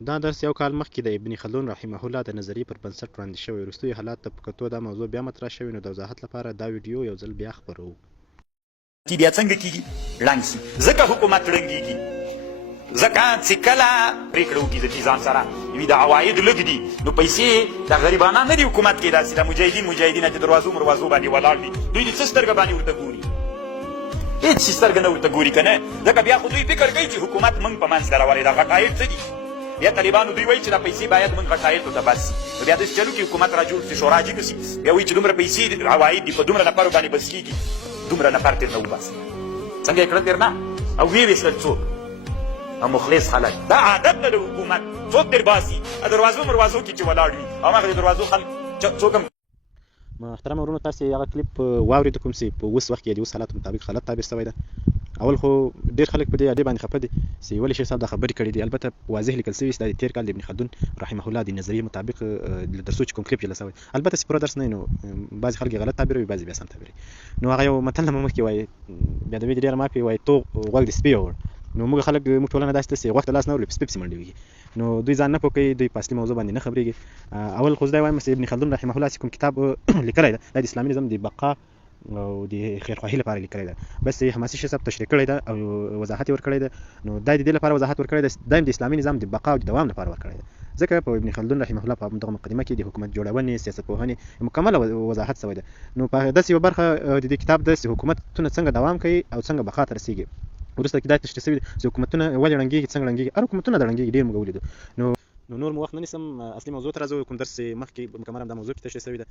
دا درس یو کال مخکې د ابن خلدون رحمه الله د نظریې پر بنسټ وړاندې شوی. وروستیو حالات ته په کتو دا موضوع بیا مطرح شوې، نو د وضاحت لپاره دا ویډیو یو ځل بیا خپروو. بیا څنګه کیږي؟ ړنګ سي. ځکه حکومت ړنګېږي، ځکه چې کله پرېکړه وکړي د ځان سره وي د عواید لږ دي، نو پیسې د غریبانان نه دي حکومت کې، داسې د مجاهدین چې دروازو مروازو باندې ولاړ دي، دوی د څه سترګه باندې ورته ګوري؟ هېڅ شي سترګه نه ورته ګوري که نه. ځکه بیا خو دوی فکر کوي چې حکومت موږ په منځ ته راولې. دا غټایټ څه دي؟ بیا طالبانو دوی وایي چې دا پیسې باید موږ غټایټو ته بس. نو بیا داسې چلو کې حکومت را جوړ شي، شورا جګه شي، بیا وایي چې دومره پیسې عواید دي، په دومره نفرو باندې بس کېږي، دومره نفر تېر نه وباسي. څنګه یې کړه تېر نه؟ او ویې ویستل څوک؟ مخلص خلک. دا عادت نه د حکومت، څوک تېر باسي دروازو مروازو کې چې ولاړ وي، هماغه د دروازو خلک څوک هم. محترم ورونو، تاسې هغه کلیپ واورېدو کوم چې په اوس وخت کې د اوس حالاتو مطابق غلط تعبیر شوی ده. اول خو ډېر خلک په دې اډې باندې خفه دي چې ولې شیخ صاحب دا خبرې کړې دي. البته واضح لیکل شوي چې دا د تېر کال د ابن خلدون رحمه الله د نظریې مطابق له درسو چې کوم کلیپ جوړ شوی، البته چې پوره درس نه وي، نو بعضې خلک یې غلط تعبیروي، بعضې بیا سم تعبیروي. نو هغه یو متل هم مخکې وایي، بیا د ویډیو ډېره معافي وایي، تو غوږ د سپي ووړ. نو موږ خلک موږ ټولنه داسې ده چې غوږ ته لاس نه ورلي، په سپي پسې منډې وهي. نو دوی ځان نه پوه کوي، دوی په اصلي موضوع باندې نه خبرېږي. اول خو زه دا وایم چې ابن خلدون رحمه الله چې کوم کتاب لیکلی ده، دا د اسلامي نظام د بقا او د خیرخواهي لپاره لیکلی ده. بس حماسی شیخ صاحب تشریح کړی ده او وضاحت یې ورکړی ده. نو دا د دې لپاره وضاحت ورکړی ده، دا د اسلامي نظام د بقا او د دوام لپاره ورکړی ده. ځکه په ابن خلدون رحمه الله په دغه مقدمه کې د حکومت جوړونې، سیاستپوهنې مکمله وضاحت شوی ده. نو په داسې یو برخه د دې کتاب ده چې حکومتونه څنګه دوام کوي او څنګه بقا ته رسېږي. وروسته کې دا تشریح شوي چې حکومتونه ولې ړنګېږي، څنګه ړنګېږي. هر حکومتونه د ړنګېږي، ډېر موږ ولیدو. نو نور مو وخت نه نیسم، اصلي موضوع ته راځو. کوم درس چې مخکې مکمل هم دا موضوع کې تشریح شوې ده،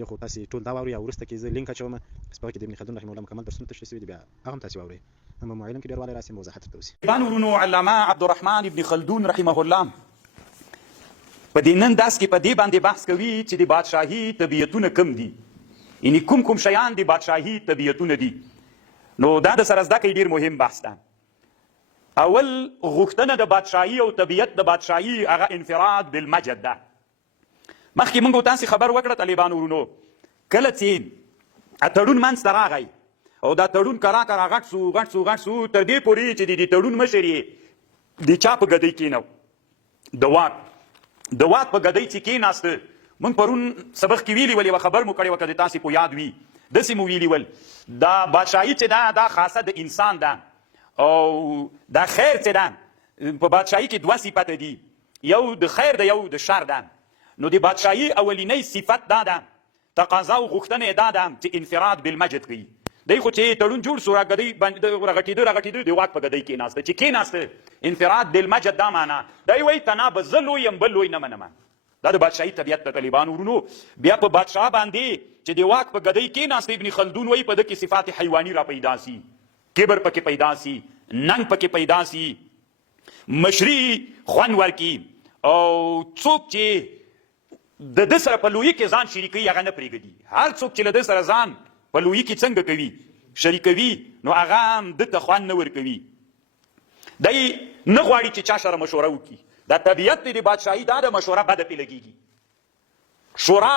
یو خو تاسې ټول دا واورئ، او وروسته کې زه لینک اچوم چې په هغه کې د ابن خلدون رحمه الله مکمل درسونه تشریح شوي دي، بیا هغه هم تاسې واورئ. هم په علم کې ډېر والی راسي، وضاحت ورته وشي. ورونو علامه عبدالرحمن ابن خلدون رحمه الله په دې نن داس کې په دې باندې بحث کوي چې د بادشاهي طبیعتونه کم دي، یعنې کوم شیان د بادشاهي طبیعتونه دي. نو دا د سره زده کړې ډېر مهم بحث ده. اول غوښتنه د بادشاهي او طبیعت د بادشاهي هغه انفراد بالمجد ده. مخکې موږ تاسې خبر وکړه طالبانو ورونو، کله چې تړون منځته راغی او دا تړون کرا غټ سو تر دې پورې چې د تړون مشر یې د چا په ګدۍ کېنو، د واک په ګدۍ چې کېناسته. موږ پرون سبق کې ویلي ول، یوه خبر مو کړې وه، که د تاسې په یاد وي داسې مو ویلي ول، دا بادشاهي چې ده دا خاصه د انسان ده، او دا خیر چې ده په بادشاهي کې دوه صفته دي، یو د خیر ده، یو د شر ده. نو د بادشاهي اولینی صفت دا ده، تقاضا او غوښتنه یې دا ده چې انفراد بالمجد کوي. دی خو چې تړون جوړ سو راګدۍ باندې رغټېده د واک په ګدۍ کېناسته، چې کېناسته انفراد بالمجد دا معنا دی وایي تنا به زه لوی یم بل لوی نه منمه. دا د بادشاهي طبیعت د طالبانو ورونو. بیا په بادشاه باندې چې د واک په ګدۍ کېناسته، ابن خلدون وایي په ده کې صفات حیواني را پیدا سي، کبر پکې پیدا سي، ننګ پکې پیدا سي، مشري خوند ورکي، او څوک چې د ده سره په لویي کې ځان شریکوي هغه نه پرېږدي. هر څوک چې له ده سره ځان په لویي کې څنګه کوي، شریکوي، نو هغه هم ده ته خوند نه ورکوي. دی نه غواړي چې چا سره مشوره وکړي. دا طبیعت دی د بادشاهي، دا د مشوره بده پې لګېږي. شورا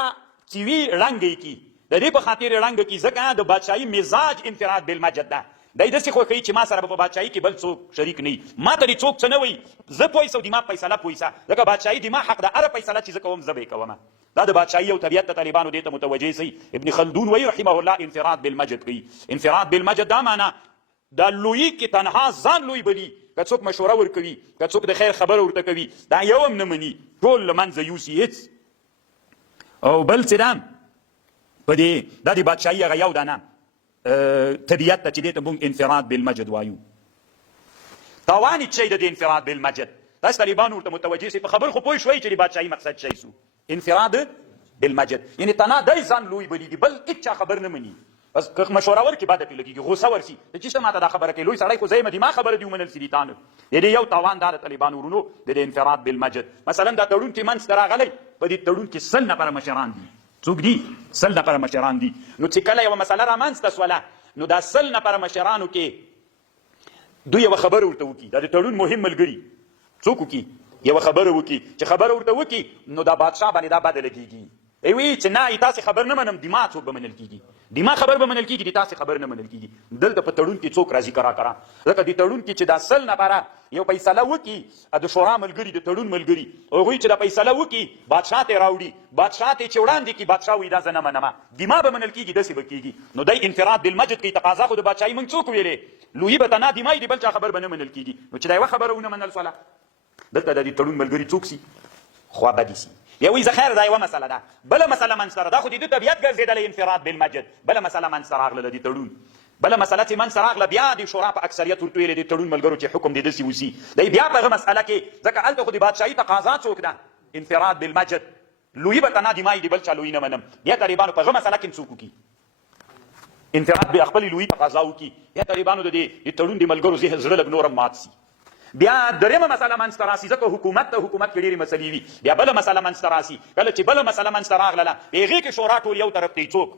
چې وي ړنګه یې کي، د دې په خاطر یې ړنګه کي ځکه د بادشاهي مزاج انفراد بالمجد ده. دی داسې خوښوي چې ما سره به په بادشاهي کې بل څوک شریک نه وي، ما ته دې څوک څه نه وایي، زه پوه سه دما فیصله پوه سه، ځکه بادشاهي دما حق ده، هره فیصله چې زه کوم زه به یې کومه. دا د بادشاهي او طبیعت د طالبانو دې ته متوجه سي. ابن خلدون وایي رحمه الله انفراد بالمجد کوي. انفراد بالمجد دا معنا دا لویي کې تنها ځان لوی بلي، که څوک مشوره ورکوي، که څوک د خیر خبره ورته کوي، دا یو هم نه مني، ټول له منځه یوسي هېڅ. او بل څه ده په دې دا د بادشاهي هغه یو دانه طبیعت ته چې دې ته موږ انفراد بالمجد وایو. تاوان یې څه دی د انفراد بالمجد؟ تاسې طالبان ورته متوجه سئ. په خبر خو پوه شوئ چې د بادشاهي مقصد څه سو؟ انفراد بالمجد، یعنې تنا دی ځان لوی بلیږي، بل هېڅ چا خبر نه مني. بس که مشوره ورکړي بده پرې لګېږي، غوسه ورسي، ته چې څه ما ته دا خبره کوي، لوی سړی خو زه یم، دما خبره دې ومنل سي دي تا نه. د دې یو تاوان دا د طالبانو ورونو د انفراد بالمجد. مثلا دا تړون کې منځته راغلی، په دې تړون کې 100 نفره مشران دي. څوک دي؟ 100 نفره مشران دي. نو چې کله یوه مسله رامنځته سوله، نو دا 100 نفره مشرانو کې دوی یوه خبره ورته وکړي، دا د تړون مهم ملګري څوک وکړي، یوه خبره وکړي. چې خبره ورته وکړي، نو دا بادشاه باندې دا بده لګېږي، وایي چې نه تاسې خبر نه منم، دما څوک به منل کېږي. دما خبر به منل کېږي د تاسې خبر نه منل کېږي. دلته په تړون کې څوک راځي کرا ځکه د تړون کې چې دا 100 نفره یو فیصله وکړي د شورا ملګري د تړون ملګري هغوی چې دا فیصله وکړي بادشاه ته راوړي بادشاه ته چې وړاندې کړي بادشاه وایي دا زه نه منمه دما به منل کېږي داسې به کېږي. نو دی انفراد بالمجد کوي تقاضا خو د بادشاهي موږ څوک ویلې لویي به تنا دمای د بل چا خبر به نه منل کېږي. نو چې دا یوه خبره ونه منل سوله دلته د دې تړون ملګري څوک سي خوابدي سي. یا وایي زه خیر دا یوه مسله ده. بله مسله منځته را دا خو د ده طبیعت ګرځېدلی انفراد بالمجد. بله مسله منځته راغله د دې تړون بله مسله چې منځته راغله بیا د شورا په اکثریت ورته ویلې د تړون ملګرو چې حکم دې داسې وسي دی بیا په هغه مسأله کې ځکه هلته خو د بادشاهي تقاضا څوک ده انفراد بالمجد لویي به تنا دمای د بل چا لویي نه منم. بیا طالبانو په هغه مسله کې هم څوک وکړي انفراد به خپلې لویي تقاضا وکړي بیا طالبانو د تړون د ملګرو زړه لږ نور هم مات سي. بیا درېمه مسله منځته راسي ځکه حکومت ته حکومت کې ډېرې مسلې وي. بیا بله مسله منځته راسي کله چې بله مسله منځته راغله په هغې کې شورا ټول یو طرف ته څوک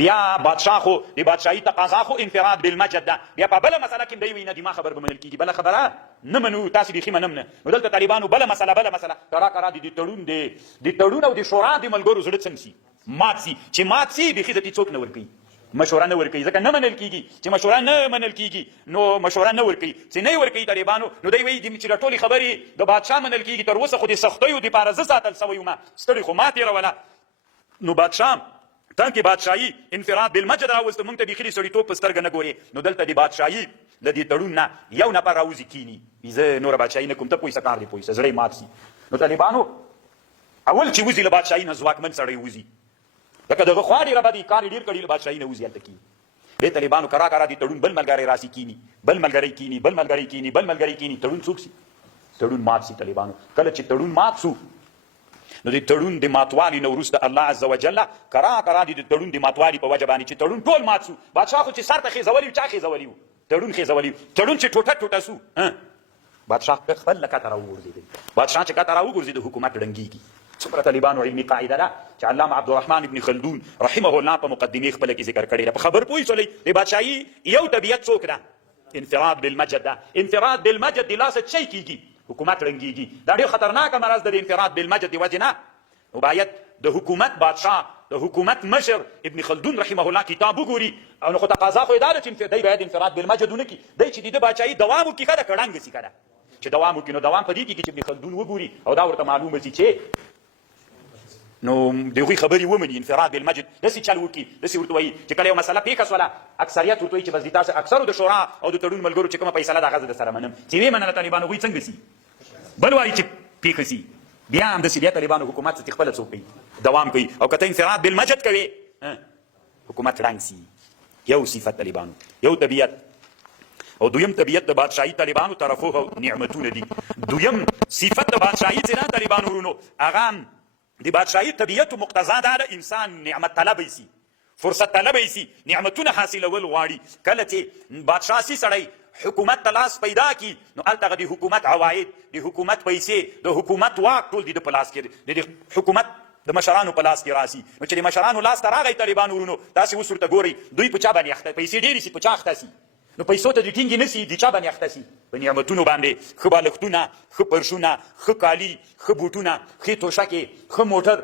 بیا بادشاه خو د بادشاهي تقاضا خو انفراد بالمجد ده. بیا په بله مسله کې هم دی وایي نه دما خبر به منل کېږي بله خبره نه منو تاسې بیخي منم نه. نو دلته طالبانو بله مسله کرا د تړون او د شورا د ملګرو زړه څنګه سي مات سي چې مات سي بیخي درته څوک نه ورکوي مشوره نه ورکوي ځکه نه منل کېږي چې مشوره نه منل کېږي نو مشوره نه ورکوي چې نه یې ورکوي طالبانو نو دی وایي چې د ټولې خبرې د بادشاه منل کېږي تر اوسه خو د سختیو دپاره زه ساتل سوی یم ستړي خو ما تېروله نو بادشاه تانکې بادشاهي انفراد بالمجد راوسته موږ ته بیخي د سړیتوب په سترګه نه ګورې. نو دلته د بادشاهي د دې تړون نه یو نفر راوځي کیني زه نوره بادشاهي نه کوم ته پوهېسه کار دې پوهېسه زړه یې مات سي. نو طالبانو اول چې وځي له بادشاهي نه ځواکمن سړی وځي لکه دغه خوا ډېره بدې کار یې ډېر کړي له بادشاهي نه وځي هلته کیني. دې طالبانو کرا د تړون بل ملګری راسي کیني بل ملګری کیني بل ملګری کیني بل ملګری کیني تړون څوک سي تړون مات سي. طالبانو کله چې تړون مات سو نو د تړون د ماتوالي نه وروسته الله عز وجل کرا د تړون د ماتوالي په وجه باندې چې تړون ټول مات سو بادشاه خو چې سر ته خېزولی چا خېزولی و تړون خېزولی تړون چې ټوټه سو بادشاه خپل کته راوغورځېدی بادشاه چې کته راوغورځېد حکومت ړنګېږي. څومره طالبانو علمي قاعده ده چې علامه عبدالرحمن ابن خلدون رحمه الله په مقدمې خپله کې ذکر کړې ده. په خبر پوه شولئ د بادشاهي یو طبیعت څوک ده انفراد بالمجد ده. انفراد بالمجد د لاسه څه کېږي حکومت رنګېږي. دا ډېر خطرناکه مرض ده د انفراد بالمجد د وجې نه. نو باید د حکومت بادشاه د حکومت مشر ابن خلدون رحمه الله کتاب وګوري او نو خو تقاضا خو یې دا ده چې دی باید انفراد بالمجد ونه کړي دی چې د ده بادشاهي دوام وکړي ښه ده که ړنګه سي ښه ده چې دوام وکړي نو دوام په دې کېږي چې ابن خلدون وګوري او دا ورته معلومه سي چې نو د هغوی خبرې ومني انفراد بالمجد داسې چل وکړي داسې ورته وایي چې کله یو مسله پیښه سوله اکثریت ورته وایي چې بس د تاسو اکثرو د شورا او د تړون ملګرو چې کومه فیصله ده هغه زه درسره منم چې ویې منله طالبانو هغوی څنګه سي بل وایي چې پیښه سي بیا هم داسې بیا طالبانو حکومت څه خپله څوک کوي دوام کوي او که ته انفراد بالمجد کوې حکومت ړنګ سي. یو صفت طالبانو یو طبیعت او دویم طبیعت د بادشاهي طالبانو ترفوه او نعمتونه دي. دویم صفت د بادشاهي چې ده طالبانو ورونو هغه د بادشاهي طبیعت مقتضا ده انسان نعمت طلبی سي فرصت طلبی سي نعمتونه حاصلول غواړي. کله چې بادشاه سي سړی حکومت ته لاس پیدا کی نو هلته د حکومت عواید د حکومت پیسې د حکومت واک ټول د په لاس کې د حکومت د مشرانو په لاس کې راسي. نو چې د مشرانو لاس ته راغی طالبانو ورونو تاسې اوس ورته ګورئ دوی په چا باندې اخته پیسې ډېرې سي په چا اخته سي نو پیسو ته د ټینګې نه سي د چا باندې اخته سي په نعمتونو باندې ښه بالښتونه ښه پرشونه ښه کالي ښه بوټونه ښې توشکې ښه موټر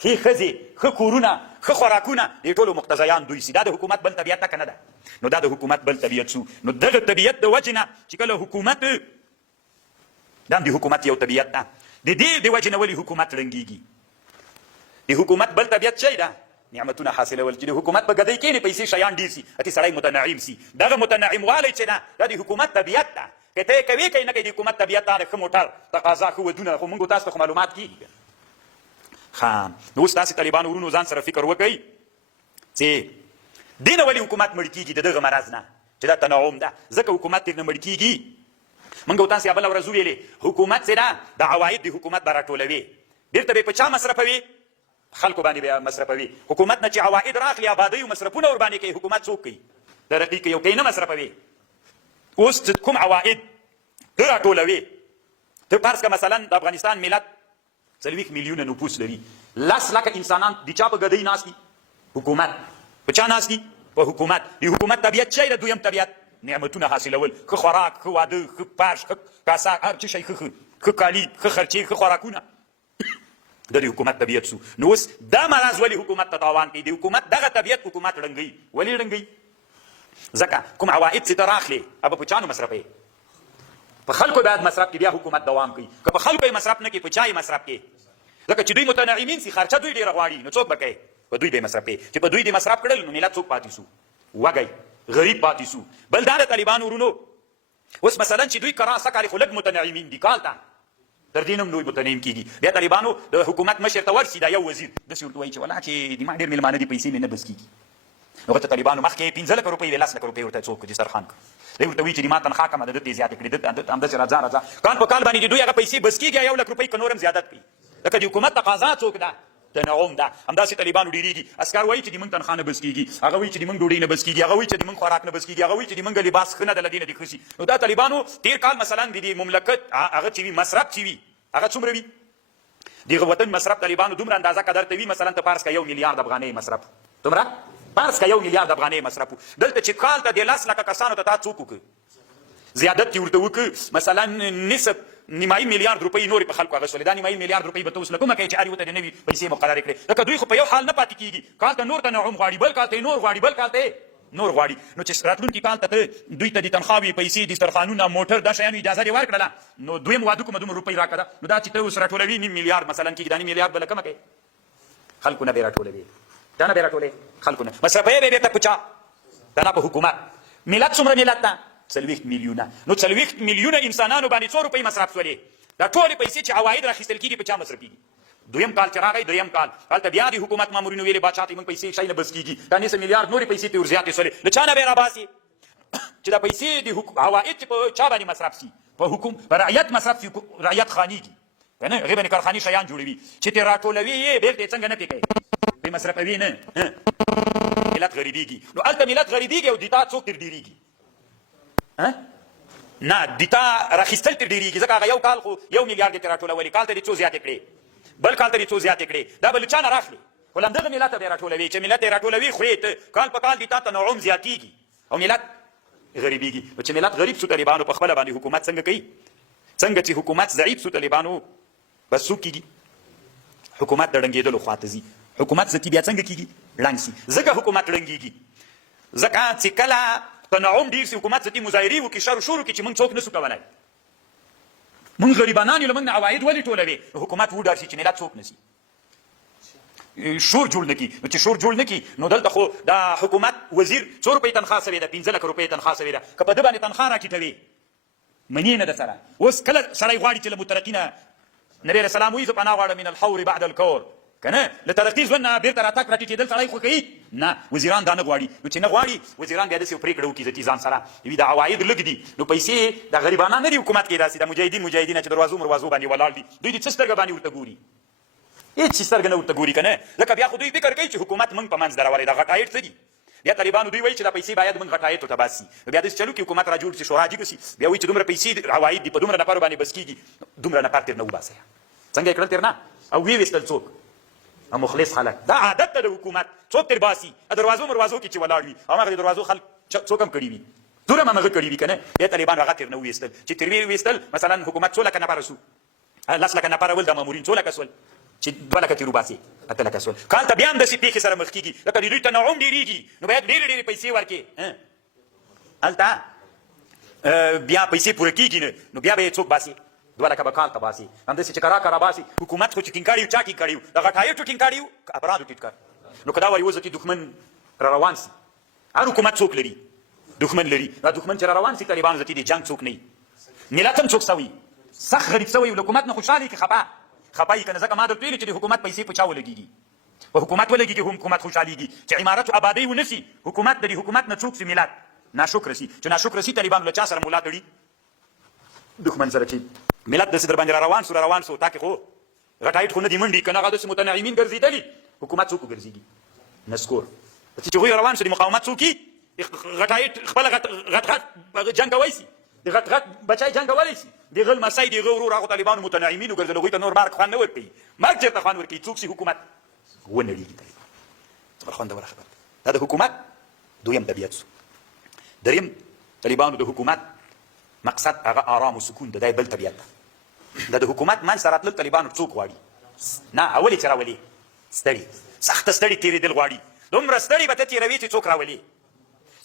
ښې ښځې ښه کورونه ښه خوراکونه د ټولو مقتضیان دوی سي. دا د حکومت بل طبیعت ده که نه ده نو دا د حکومت بل طبیعت سو. نو دغه طبیعت د وجې نه چې کله حکومت دا هم د حکومت یو طبیعت ده د دې د وجې نه ولې حکومت ړنګېږي. د حکومت بل طبیعت شی ده نعمتونه حاصلول چې د حکومت په ګدۍ کښېنې پیسې شیان ډېر سي اتې سړی متنعم سي. دغه متنعم والی چې ده دا د حکومت طبیعت ده که ته یې کوې که یې نه کوې د حکومت طبیعت دا د ښه موټر تقاضا ښه ودونه خو موږ تاسو ته خو معلومات کېږي ښه. نو اوس تاسې طالبانو ورونو ځان سره فکر وکئ چې دې نه ولې حکومت مړ کېږي د دغه مرض نه چې دا تنعم ده ځکه حکومت ترې نه مړ کېږي. موږ او تاسې بله ورځ وویلې حکومت چې ده د عواید د حکومت به راټولوي بېرته به یې په چا مصرفوي خلکو باندې به مصرفوي. حکومت نه چې عواید راخلي آبادۍ او مصرفونه ورباندې کوي حکومت څوک کوي ترقي کوي او کوي نه مصرفوي. اوس کوم عواید ته راټولوي ته فرض که مثلا د افغانستان ملت 40 میلیونه نفوس لري 10 لکه انسانان د چا په ګدۍ ناست دي حکومت په چا ناست دي په حکومت. د حکومت طبیعت شی ده دویم طبیعت نعمتونه حاصلول ښه خوراک ښه واده ښه فرش ښه کاسه هر څه شی ښه کالي ښه خرچې ښه خوراکونه د حکومت طبیعت سو. نو اوس دا مرض ولې حکومت ته تاوان کوي؟ د حکومت دغه طبیعت حکومت ړنګوي. ولې ړنګوي؟ ځکه کوم عواید چې ته راخلې هغه په چانو مصرفوې؟ په خلکو باید مصرف کړي، بیا حکومت دوام کوي. که په خلکو یې مصرف نه کړي، په چا یې مصرف کړي؟ ځکه چې دوی متنعمین سي، خرچه دوی ډېره غواړي، نو څوک به کوي؟ په دوی به یې مصرف کړي. چې په دوی دې مصرف کړل نو ملت څوک پاتې سو؟ وږی غریب پاتې سو. بل دا د طالبانو ورونو اوس مثلا چې دوی کراسه کالي خو لږ متنعمین دي، کال ته تر دې هم لوی متنعم کېږي. بیا طالبانو د حکومت مشر ته ورسي، دا یو وزیر داسې ورته وایي چې والله چې د ما ډېر مېلمانه دي، پیسې مې نه بس کېږي. نو ورته طالبانو مخکې 15 لک روپۍ 10 لک روپۍ ورته څوک دسترخوان کړ. دی ورته وایي چې د ما تنخوا کمه ده، ده ته یې زیاتې کړي، ده همداسې راځه کال په کال باندې د دوی هغه پیسې بس کېږي 1 لک روپۍ که نور هم زیادت کړي. لکه د حکومت تقاضا څوک ده؟ تنعم ده. همداسې طالبانو ډېرېږي. عسکر وایي چې د موږ تنخوا نه بس کېږي، هغه وایي چې د موږ ډوډۍ نه بس کېږي، هغه وایي چې د موږ خوراک نه بس کېږي، هغه وایي چې د موږ لباس ښه نه ده، له دې نه دې ښه شي. نو دا طالبانو تېر کال مثلا د دې مملکت هغه چې وي مصرف چې وي هغه څومره وي؟ دغه وطن مصرف طالبانو دومره اندازه قدر ته وي، مثلا ته فرض کړه 1 میلیارډ افغانۍ مصرف، دومره فرض کړه 1 میلیارډ افغانۍ مصرف. دلته چې کال ته د 10 لکه کسانو ته تا څوک وکړه؟ زیادت یې ورته وکړه، مثلا نصف نیمایي میلیارډ روپۍ نورې په خلکو اخیستلې. دا نیمایي میلیارډ روپۍ به ته اوس له کومه کوې چې هر یو ته د نوي پیسې مقررې کړې؟ ځکه دوی خو په یو حال نه پاتې کېږي. کال ته نور تنعم غواړي، بل کال ته یې نور غواړي، بل کال ته یې نور غواړي. نو چې راتلونکي کال ته دوی ته د تنخواوې پیسې، دسترخوانونه، موټر، دا شیانو اجازه دې ورکړله، نو دویم واده کومه دومره روپۍ راکړه. نو دا چې ته اوس راټولوي 1 میلیارډ مثلا کېږي، دا 1 میلیارډ به له کومه کوې؟ خلکو نه به یې راټولوي، دا نه به یې راټولوي خلکو نه. مصرفوي به یې بېرته په چا؟ دا نه په حکومت. ملت څومره ملت ده؟ 40 میلیونه. نو 40 میلیونه انسانانو باندې څو روپۍ مصرف شولې؟ دا ټولې پیسې چې عواید راخیستل کېږي په چا مصرفېږي؟ دویم کال چې راغی، دریم کال هلته بیا د حکومت مامورینو ویلې باچا ته موږ پیسې شی نه بس کېږي، دا 9 میلیارډ نورې پیسې پرې ورزیاتې شولې. له چا نه به یې راباسي؟ چې دا پیسې د عواید چې په چا باندې مصرف شي؟ په رعیت مصرف شي، رعیت خانېږي که نه؟ هغې باندې کارخانې شیان جوړوي. چې ترې راټولوي یې بېرته یې څنګه نه پرې کوي؟ پرې مصرفوي نه، ملت غریبېږي. نو هلته ملت غریبېږي او دیتا څوک تر ډېرېږي؟ نه، دیتا راخیستل تر ډېرېږي، ځکه هغه یو کال خو 1 میلیارډ یې ترې راټولولې، کال ته دې څو زیاتې کړې، بل کال ته دې څو زیاتې کړې، دا به له چا نه راخلې؟ خو له همدغه ملته به یې راټولوي. چې ملت یې راټولوي خورې ته، کال په کال دیتا تنعم زیاتېږي او ملت غریبېږي. نو چې ملت غریب سو، طالبانو په خپله باندې حکومت څنګه کوي؟ څنګه چې حکومت ضعیف سو، طالبانو بس څوک کېږي؟ حکومت د ړنګېدلو خواته ځي. حکومت ذاتي بیا څنګه کېږي؟ ړنګ سي. ځکه حکومت ړنګېږي، ځکه چې کله تنعم ډېر سي، حکومت ذاتي مظاهرې وکړي، شر و شور وکړي چې موږ څوک نه سو کولی، موږ غریبانان یو، له موږ نه عواید ولې ټولوي؟ حکومت وډار شي چې ملت څوک نه سي، شور جوړ نه کړي. نو چې شور جوړ نه کړي، نو دلته خو دا حکومت وزیر څو روپۍ تنخوا شوې ده؟ 15 لک روپۍ تنخوا شوې ده. که په ده باندې تنخوا راټیټوي منې نه ده سره. اوس کله سړی غواړي چې له مترقي نبي علیه السلام وایي زه پناه غواړم من الحور بعد الکور، که نه له ترقي ژوند نه بېرته راتګ راټیټېدل سړی خوښوي؟ نه، وزیران دا نه غواړي. نو چې نه غواړي وزیران بیا داسې یو پرېکړه وکړي ذاتي ځان سره، وي د عواید لږ دي، نو پیسې د غریبانان نه دي حکومت کې، داسې د مجاهدینه چې دروازو مروازو باندې ولاړ دي، دوی د څه سترګه باندې ورته ګوري؟ هېڅ شي سترګه نه ورته ګوري، که نه؟ ځکه بیا خو دوی فکر کوي چې حکومت موږ په منځ درولې ده. غټایټ څه دي؟ بیا طالبانو دوی وایي چې دا پیسې باید موږ غټایټو ته باسي. بیا داسې چلو کې حکومت را جوړ شي، شورا جګه شي، بیا وایي چې دومره پیسې عواید دي، په دومره نفرو باندې بس کېږي، دومره نفر تېر نه وباسئ. څنګه یې کړل تېر نه؟ او ویې ویستل څوک؟ مخلص خلک. دا عادت ته د حکومت څوک تر باسي، دروازو مروازو کې چې ولاړ وي، هماغه د دروازو خلک څوک هم کړي وي، ټول هم هماغه کړي وي، که نه؟ بیا طالبان هغه تېر نه وویستل. چې تېر ویستل، مثلا حکومت 100 لکه نفره سو، 10 لکه نفره ول د مامورین 100 لکه سول، چې 2 لکه تېر وباسي 8 لکه سول. کال ته بیا هم داسې پېښې سره مخ کېږي، لکه د دوی تنعم ډېرېږي، نو باید ډېرې ډېرې پیسې ورکړې. هلته بیا پیسې پوره کېږي نه، نو بیا به یې څوک باسي؟ 2 لکه به کال ته باسي. همداسې چې کرا کرا باسي. حکومت خو چې ټینګ کړي وو، چا ټینګ کړي وو؟ د غټایټو ټینګ کړي وو، افرادو ټینګ کړي. نو که دا وایي اوس ذاتي دښمن را روان سي، هر حکومت څوک لري؟ دښمن لري. دا دښمن چې را روان سي، طالبانو ذاتي د جنګ څوک نه وي، ملت هم څوک سوي، سخت غریب سوی، له حکومت نه خوشحاله که خفه یي، که نه؟ ځکه ما درته ویلي چې د حکومت پیسې په چا ولګېږي؟ په حکومت ولګېږي، حکومت خوشحالېږي. چې عمارت و آبادۍ ونه سي، حکومت د دې حکومت نه څوک سي؟ ملت ناشکره سي. چې ناشکره سي، طالبانو له چا سره مولا تړي؟ دښمن سره. چې ملت داسې در باندې را روان سو، تا کې خو غټایټ خو نه دي منډي، که نه؟ هغه داسې متنعمین ګرځېدلي، حکومت څوک وګرځېږي؟ نسکور. چې هغوی روان سو، د مقاومت څوک یي؟ غټایټ خپله غټ جنګ کوی سي، د غټ بچی جنګ کولی سي، د غل مسی، د هغه ورور هغو طالبانو متنعمین وګرځېدل، هغوی ته نور مرګ خوند نه ورکوي. مرګ چېرته خوند ورکوي؟ څوک سي؟ حکومت ونړېږي. طالبان څومره خوندوره خبره ده. دا د حکومت دویم طبیعت سو. دریم، طالبانو د حکومت مقصد هغه آرام و سکون ده، دا بل طبیعت ده. د حکومت منځ ته راتلل طالبانو څوک غواړي؟ نه اولې چې راولي ستړي سخته ستړي تېرېدل غواړي دومره ستړي به ته تېروې چې څوک راولي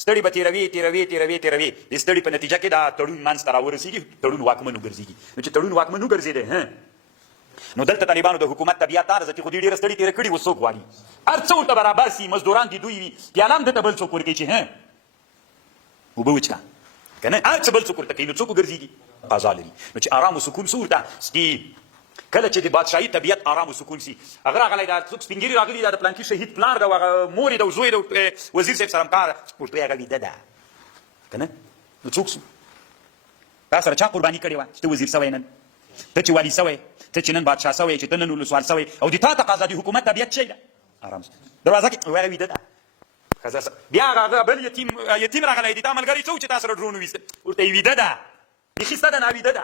ستړي به تېروې د ستړي په نتیجه کې دا تړون منځته راورسېږي تړون واکمن وګرځېږي نو چې تړون واکمن وګرځېدی نو دلته طالبانو د حکومت طبیعت دا ده چې خو دوی ډېره ستړي تېره کړي اوس څوک غواړي هر څه ورته برابر سي مزدوران دي دوی وي پیاله هم دته بل څوک ورکوي چې اوبه وچکه که نه هر څه بل څوک ورته کوي نو څوک وګرځېږي قضا لري نو چې ارام و سکون څه ورته کله چې د بادشاهي طبیعت ارام و سکون سي هغه راغلی دا څوک سپین ږیري راغلي دا د پلانکي شهید پلار ده او هغه مور یې ده او زوی ده وزیر صاحب سره همکار ورته وایي هغه ویده ده که نه نو څوک سو تا سره چا قرباني کړې وه چې ته وزیر سوی نن ته چې والي سوی ته چې نن بادشاه سوی چې ته نن ولسوال سوی او د تا تقاضا د حکومت طبیعت شی ده ارام دروازه کې هغه ویده ده بیا هغه بل یتیم راغلی دی تا ملګري څه و چې تا سره ډرون وویسته ورته یې ویده ده بیخي سته ده ناویده ده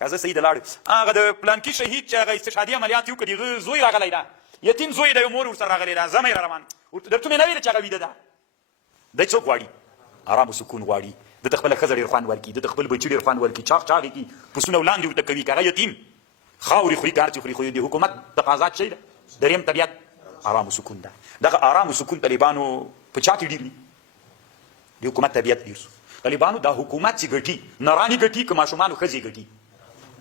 که زه صحیح د لاړ هغه د پلانکي شهید چې هغه استشهادي عملیات یې وکړي د هغه زوی راغلی ده یتیم زوی ده یو مور ورسره راغلی ده زمی را روان درته مې نه ویله چې هغه ویده ده دی څوک غواړي ارام و سکون غواړي دته خپله ښځه ډېر خوند ورکړي دته خپل بچي ډېر خوند ورکړي چاغ چاغ یې کړي پسونه ولاندې ورته کوي که هغه یتیم خاورې خوري کار چې خوري خو د حکومت تقاضا شی ده درېیم طبیعت ارام و سکون ده دغه ارام و سکون طالبانو په چا کې ډېر دي د حکومت طبیعت ډېر سو طالبانو دا حکومت چې ګټي نرانې ګټي که ماشومانو ښځې ګټي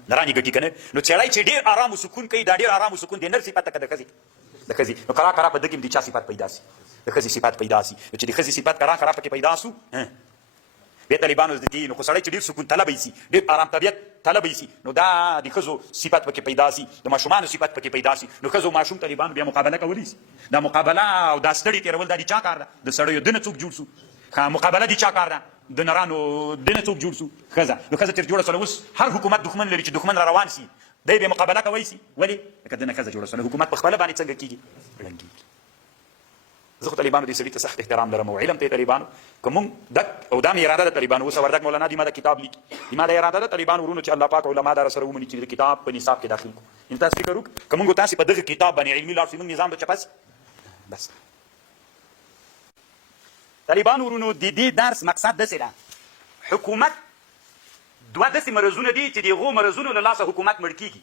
نرانې ګټي که نه نو سړی چې ډېر ارام و سکون کوي دا ډېر ارام و سکون د نر صفت ده که د ښځې نو کرا کرا په دغې هم د چا صفت پیدا سي د ښځې صفت پیدا سي نو چې د ښځې صفت کرا کرا پکې پیدا سو بیا طالبانو د دې نو خو سړی چې ډېر سکون طلبی سي ډېر ارام طبیعت طلبی سي نو دا د ښځو صفت پکې پیدا سي د ماشومانو صفت پکې پیدا سي نو ښځو ماشوم طالبانو بیا مقابله کولی سي دا مقابله او دا ستړي تېرول دا د چا کار ده د سړیو دنه څوک جوړ سو مقابله د چا کار ده د نرانو دنه څوک جوړ سو ښځه نو ښځه تېر جوړه سوله اوس هر حکومت دښمن لري چې دښمن را روان سي دی بیا مقابله کوی سي ولې لکه دنه ښځه جوړه سوله حکومت په خپله باندې څنګه کېږي ړنګېږي زه خو طالبانو دې سړي ته سخت احترام لرم او علم ته طالبانو که مونږ او دا مې اراده ده طالبانو اوس وردګ مولانا دې ما دا کتاب لیکي دې ما دا اراده ده طالبانو ورونو چې الله پاک علما دا راسره ومني چې د کتاب په نصاب کې داخل کړو ان تاسو فکر وکړو که مونږ تاسې په دغه کتاب باندې علمي لاړ شو مونږ نظام به چپس بس طالبانو ورونو د دې درس مقصد داسې ده حکومت دوه داسې مرضونه دي چې د هغو مرضونو له لاسه حکومت مړ کېږي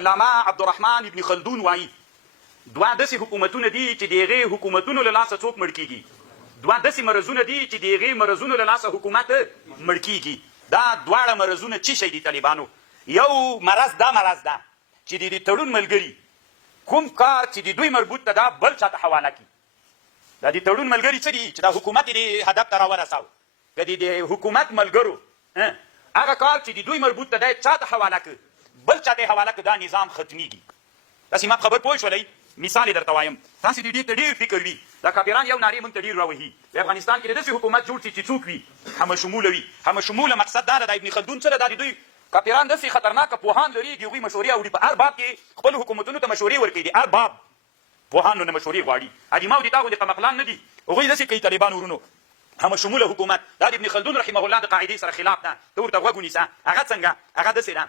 علامه عبدالرحمن ابن خلدون وایي دوه داسې حکومتونه دي چې د هغې حکومتونو له لاسه څوک مړ کېږي دوه داسې مرضونه دي چې د هغې مرضونو له لاسه حکومت مړ کېږي دا دواړه مرضونه څه شی دي طالبانو یو مرض دا مرض ده چې د تړون ملګري کوم کار چې د دوی مربوط ته دا بل چا ته حواله کړي دا د تړون ملګري څه دي چې دا حکومت یې د هدف ته راورساو که د حکومت ملګرو هغه کار چې د دوی مربوط ته دی چا ته حواله کړ بل چا ته یې حواله کړ دا نظام ختمیږي تاسې ما خبر پوه شولئ مثال یې درته وایم تاسې د دې ته ډېر فکر وي دا کافران یو نارې موږ ته ډېر راوهي د افغانستان کې د داسې حکومت جوړ شي چې څوک وي همه شموله وي همه شموله مقصد دا ده د ابن خلدون څه ده دا د دوی کافران داسې خطرناکه پوهان لري د هغوی مشورې اوري په هر باب کې خپلو حکومتونو ته مشورې ورکوي د هر باب پوهانو نه مشورې غواړي ادیماو د تا غوندې قمقلان نه دي هغوی داسې کوي طالبان ورونو همه شموله حکومت دا د ابن خلدون رحمه الله د قاعدې سره خلاف ده ته ورته غوږ ونیسه هغه څنګه هغه داسې ده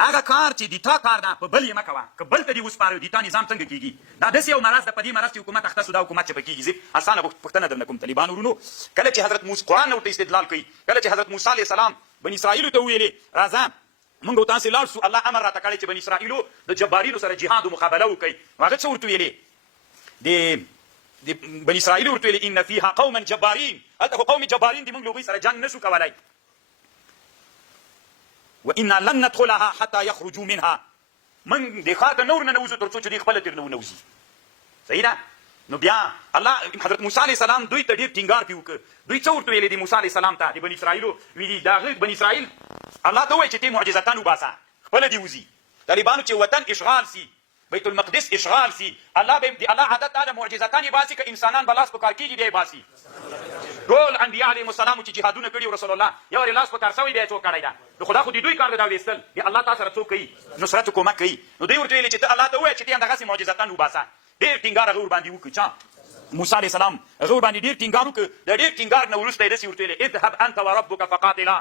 هغه کار چې د تا کار ده په بل یې مه کوه که بل ته دې وسپاره د تا نظام څنګه کېږي دا داسې یو مرض ده په دې مرض چې حکومت اخته سو دا حکومت چپه کېږي زه اسانه پوښتنه درنه کوم طالبان ورونو کله چې حضرت موسی قرآن ورته استدلال کوي کله چې حضرت موسی علیه السلام بني اسرائیلو ته وویلې راځه موږ او تاسې لاړ سو الله امر راته کړی چې بني اسرائیلو د جبارینو سره جهاد و مقابله وکړي نو هغه څه ورته ویلې د بني اسرائیل ورته ویلې ان فیها قوما جبارین هلته خو قوم جبارین دي موږ له هغوی سره جنګ نشو کولی وانا لن ندخلها حتى يخرجوا منها من دې ښار ته نه ورننوځو تر څو چې دوی خپله ترې نه ونوځي صحیح ده نو بیا الله حضرت موسی علیه السلام دوی ته ډېر ټینګار پرې وکړه دوی څه ورته ویلې د موسی علیه السلام ته د بني اسرائیلو ویلي د هغه بني اسرائیل الله ته ووایي چې ته معجزتان وباسه خپله دې وځي طالبانو چې وطن اشغال سي بیت المقدس اشغال سي الله به د الله عادت دا د معجزتان یې باسي که انسانان به لاس په کار کېږي بیا یې باسي ټول انبیا علیهم السلام چې جهادونه کړي رسول الله یو وارې لاس په کار سوی بیا یې څوک کړی ده نو خدا خو د دوی کار ده دا ویستل بیا الله تا سره څوک کوي نصرت کومک کوي نو دوی ورته ویلې چې ته الله ته ووایه چې ته همدغسې معجزتان وباسه ډېر ټینګار هغه ورباندې وکړي چا موسی علیه السلام هغه ورباندې ډېر ټینګار وکړه د ډېر ټینګار نه وروسته یې داسې ورته ویلې اذهب انت وربک فقاتلا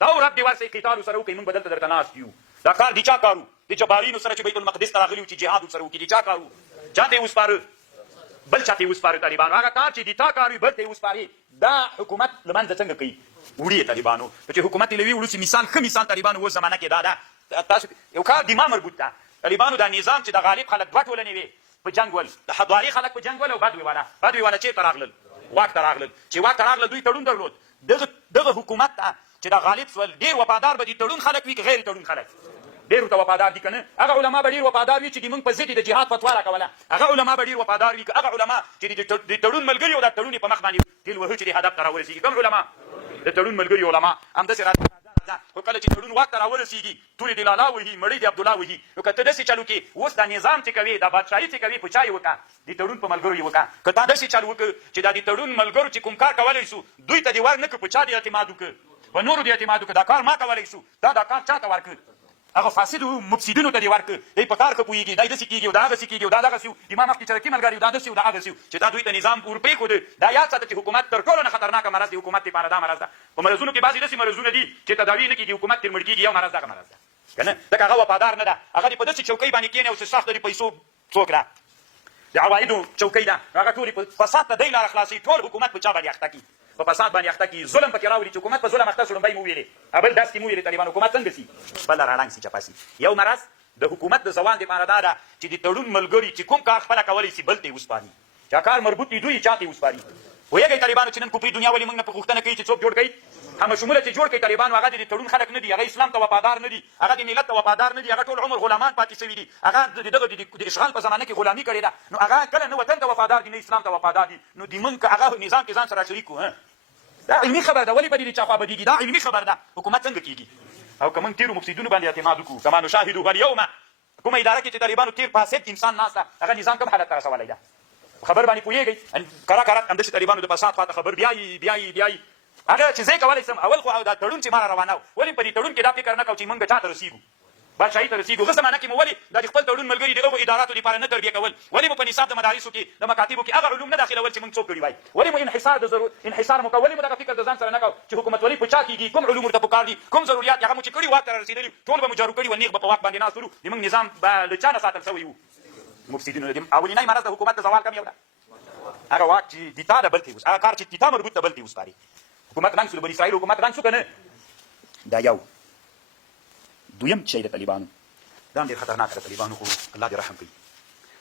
دا رب دې ورسئ قتال ورسره وکړئ موږ به دلته درته ناست یو دا کار د چا کار و د جبارینو سره چې بیت المقدس ته راغلي وو چې جهاد ورسره وکړي د چا کار و چا ته یې وسپاره بل چا ته یې وسپاره طالبانو هغه کار چې د تا کار وي بل ته یې وسپارې دا حکومت له منځه څنګه کوي وړي یې طالبانو چې حکومت یې له وي وړو مثال ښه مثال طالبانو اوس زمانه کې دا ده تاسو یو کار د ما مربوط ده طالبانو دا نظام چې د غالب خلک دوه ټولنې وې په جنګ ول، د حضاري خلک په جنګ ول او بدوي والا چېرته راغلل؟ واک ته راغلل. چې واک ته راغله دوی تړون درلود. دغه حکومت ته چې د غالب سول ډېر وفادار به دي تړون خلک وي که غیر تړون خلک؟ ډېر ورته وفادار دي که نه؟ هغه علما به ډېر وفادار وي چې د موږ په ضد د جهاد فتوا راکوله. هغه علما به ډېر وفادار وي که هغه علما چې د تړون ملګري او د تړون یې په مخ باندې تیل وهه چې د هدف ته راورسېږي. کوم علما؟ د تړون ملګري علما. همداسې راځه خو کله چې تړون واک ته راورسېږي تورې د لالا وهي، مړۍ د عبدالله وهي. نو که ته داسې چلو کې اوس دا نظام چې کوې، دا بادشاهي چې کوې، په چا یې وکړه؟ د تړون په ملګرو یې وکړه. که تا داسې چل وکړه چې دا د تړون ملګرو چې کوم کار کولی شو دوی ته دې ور نه کړه، په چا دې اعتماد وکړه؟ په نورو دې اعتماد وکړه. دا کار ما کولی شو، دا کار چا ته ورکړه؟ هغه فاسدو مفسدینو ته دې ورکړه. دی په کار ښه پوهېږي، دا یې داسې کېږي او دا هغسې کېږي او دا دغسې وو، زما مخکې چرکي ملګري وو، دا داسې وو، دا هغسې وو، چې دا دوی ته نظام ور پرېښوده. دا یاد ساته چې حکومت تر ټولو نه خطرناکه مرض د حکومت دپاره دا مرض ده. په مرضونو کې بعضې داسې مرضونه دي چې تداوي نه کېږي، حکومت ترې مړ کېږي. یو مرض دغه مرض ده که نه؟ ځکه هغه وفادار نه ده. هغه دې په داسې چوکۍ باندې کښېني او چې سخته د پیسو څوک ده، د عوایدو چوکۍ ده، هغه ټولې په فساد ته دی لاره خلاصوي. ټول حکومت په چا باندې اخته کړي؟ په فساد باندې اخته کړي. ظلم پکې راوړي چې حکومت په ظلم اخته شو. لومبۍ مو ویلې، بل داسې مو ویلې طالبان حکومت څنګه سي؟ بله راړنګ سي، چپه سي. یو مرض د حکومت د زوال دپاره دا ده چې د تړون ملګري چې کوم کار خپله کولی شي بل ته یې وسپاري. چا کار مربوط دي دوی چا ته یې وسپاري. پوهېږئ طالبانو چې نن کفري دنیا ولې موږ نه په پوښتنه کوي چې څوک جوړ کوي؟ همه شموله چې جوړ کوي طالبانو هغه د تړون خلک نه دي، هغه اسلام ته وفادار نه دي، هغه د ملت ته وفادار نه دي، هغه ټول عمر غلامان پاتې شوي دي، هغه دغه د اشغال په زمانه کې غلامي کړې ده. نو هغه کله نه وطن ته وفادار دي نه اسلام ته وفادار دي. نو د موږ که هغه نظام کې ځان سره شریک وو، دا علمي خبر ده. ولې به دې چا خوا بدېږي؟ دا علمي خبر ده. حکومت څنګه کېږي؟ او که موږ تېرو مفسدونو باندې اعتماد وکړو، کما نشاهدو الیوم، کومه اداره کې چې طالبانو تېر فاسد انسان ناست ده، هغه نظام کوم حالت ته رسولی ده؟ خبر باندې پوهېږئ؟ کرات همداسې طالبانو د فساد خوا ته خبر بیایي. هغه چې زه کولی سم اول خو دا تړون چې ما را روانه و، ولې په دې تړون کې دا فکر نه کوو چې موږ چا ته رسېږو؟ بادشاهي ته رسېږو. هغه زمانه کې مو ولې دا د خپل تړون ملګري د هغو اداراتو دپاره نه تربیه کول؟ ولې مو په نصاب د مدارسو کې د مکاتبو کې هغه علوم نه داخلول چې موږ څوک کړي وای؟ ولې مو انحصار مو کوو؟ ولې مو دغه فکر د ځان سره نه کوو چې حکومتولي په چا کېږي؟ کوم علوم ورته پکار دي؟ کوم ضروريات هغه مو چې کړي واک ته رسېدلي ټول به مو جارو کړي و، نیغ به په واک باندې ناست ولو. زموږ نظام به له چا نه ساتل شوی وو؟ مفسدینو. اولنی مرض د حکومت د زوال کوم یو ده؟ هغه واک چې د تا ده بل ته هغه کار چې د تا مربوط ده بل ته وسپاري. حکومت رنګ شو، د بني اسرائیل حکومت رنګ شو که نه؟ دا یو. دویم شی د طالبانو دا هم ډېر خطرناک ده. طالبانو خو الله دې رحم کوي.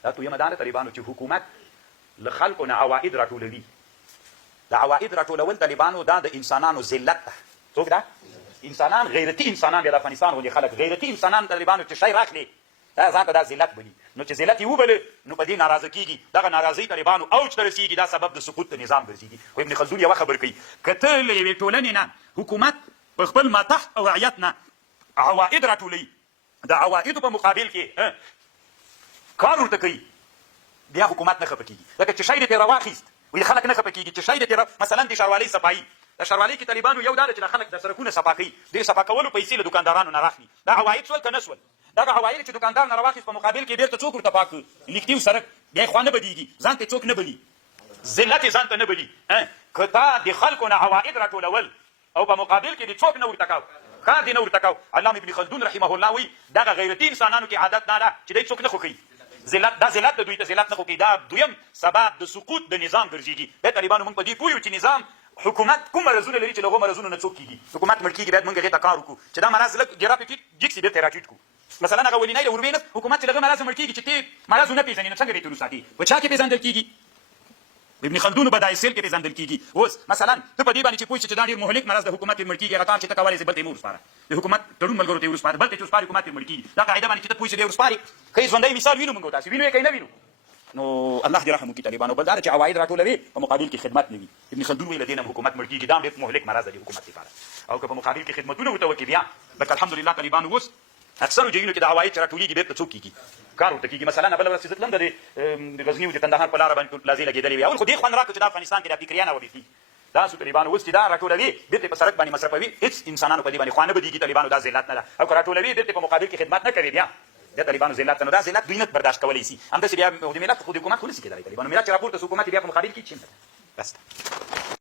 دا دویمه دا ده طالبانو چې حکومت له خلکو نه عواید راټولوي. د عواید راټولول طالبانو دا د انسانانو ذلت ده. څوک ده؟ انسانان، غیرتي انسانان. بیا د افغانستان غوندې خلک غیرتي انسانان طالبانو چې شی راخلي دا ځان ته دا ذلت بلي. نو چې ذلت یې وبلې نو په دې ناراضه کېږي. دغه ناراضۍ طالبانو اوج ته رسېږي، دا سبب د سقوط د نظام ګرځېږي. خو ابن خلدون یوه خبر کوي، که ته له یوې ټولنې نه حکومت په خپل ماتحت او رعیت نه عواید راټولوي، د عوایدو په مقابل کې کار ورته کوي، بیا حکومت نه خفه کېږي. ځکه چې شی دې ترې راواخیست وایي خلک نه خفه کېږي. چې شی دې ترې مثلا د ښاروالۍ صفایي، د ښاروالۍ کې طالبانو یو دا ده چې د خلک د سړکونه صفا کوي، دې صفا کولو پیسې له دوکاندارانو نه راخلي. دا عواید شول که نه شول؟ دغه عواید چې دوکاندار نه راواخیست په مقابل کې بېرته څوک ورته پاک کړ؟ لیکتیو سړک، بیا یې خوا نه بدېږي، ځان ته څوک نه بلي، ذلت یې ځان ته نه بلي. که تا د خلکو نه عواید راټولول او په مقابل کې د څوک نه ورته کو، کار دې نه ورته کو. علامه ابن خلدون رحمه الله وایي دغه غیرتي انسانانو کې عادت دا ده چې دی څوک نه خوښوي. دا ذلت د دوی ته ذلت نه خوښوي. دا دویم سبب د سقوط د نظام ګرځېږي. بیا طالبانو موږ په دې پوه یو چې نظام حکومت کوم مرضونه لري چې له هغو مرضونو نه څوک کېږي. حکومت مړ کېږي، باید موږ هغې ته کار وکړو چې دا مرض لږ ګراف جګ سي، بېرته یې راټیټ کړو. مثلا هغه ولینی له اوربینس حکومت چې له هغه مرض مړ کېږي چې ته مرض ونه پېژنې، نو څنګه به یې تر وساتې؟ په چا کې پېژندل کېږي؟ ابن خلدون په دایسل کې پېژندل کېږي. اوس مثلا ته په دې باندې چې پوه شې چې دا ډېر مهلک مرض د حکومت یې مړ کېږي، هغه کار چې ته کولی شې بل ته یې مه ورسپاره، د حکومت تړون ملګرو ته یې ورسپاره، بل ته چې ورسپاري حکومت یې مړ کېږي. دا قاعده باندې چې ته پوه شې بیا ورسپاري. که یې ژوندی مثال وینو موږ او تاسې وینو یې که یې نه وینو، نو الله دې رحم وکړي طالبانو. بل دا ده چې عواید راټولوي په مقابل کې خدمت نه وي. ابن خلدون وایي له دې نه حکومت مړ کېږي. دا هم ډېر مهلک مرض ده د حکومت لپاره. او که په مقابل کې خدمتونه ورته وکړي بیا لکه الحمدلله طالبانو اوس اکثرو ځایونو کې د عواید چې راټولېږي بېرته څوک کېږي؟ کار ورته کېږي. مثلا بله ورځ چې زه تلم د غزني او د کندهار په لاره باندې لازې لګېدلې وې. اول خو دې خوند راکړو چې دا افغانستان کې دا فکریانه وه بیخي. دا سو طالبانو اوس چې دا راټولوي بېرته په سړک باندې مصرفوي، هېڅ انسانانو په دې باندې خوا نه بدېږي. طالبانو دا ذلت نه ده. او که راټولوي بېرته په مقابل کې خدمت نه کوي بیا طالبانو ذلت نه. دا ذلت دوی نه برداشت کولی شي. همداسې بیا د ملت خو د حکومت خو نه شي کېدلی. طالبانو ملت چې راپورته سو حکومت بیا په مقابل کې چین ده. بس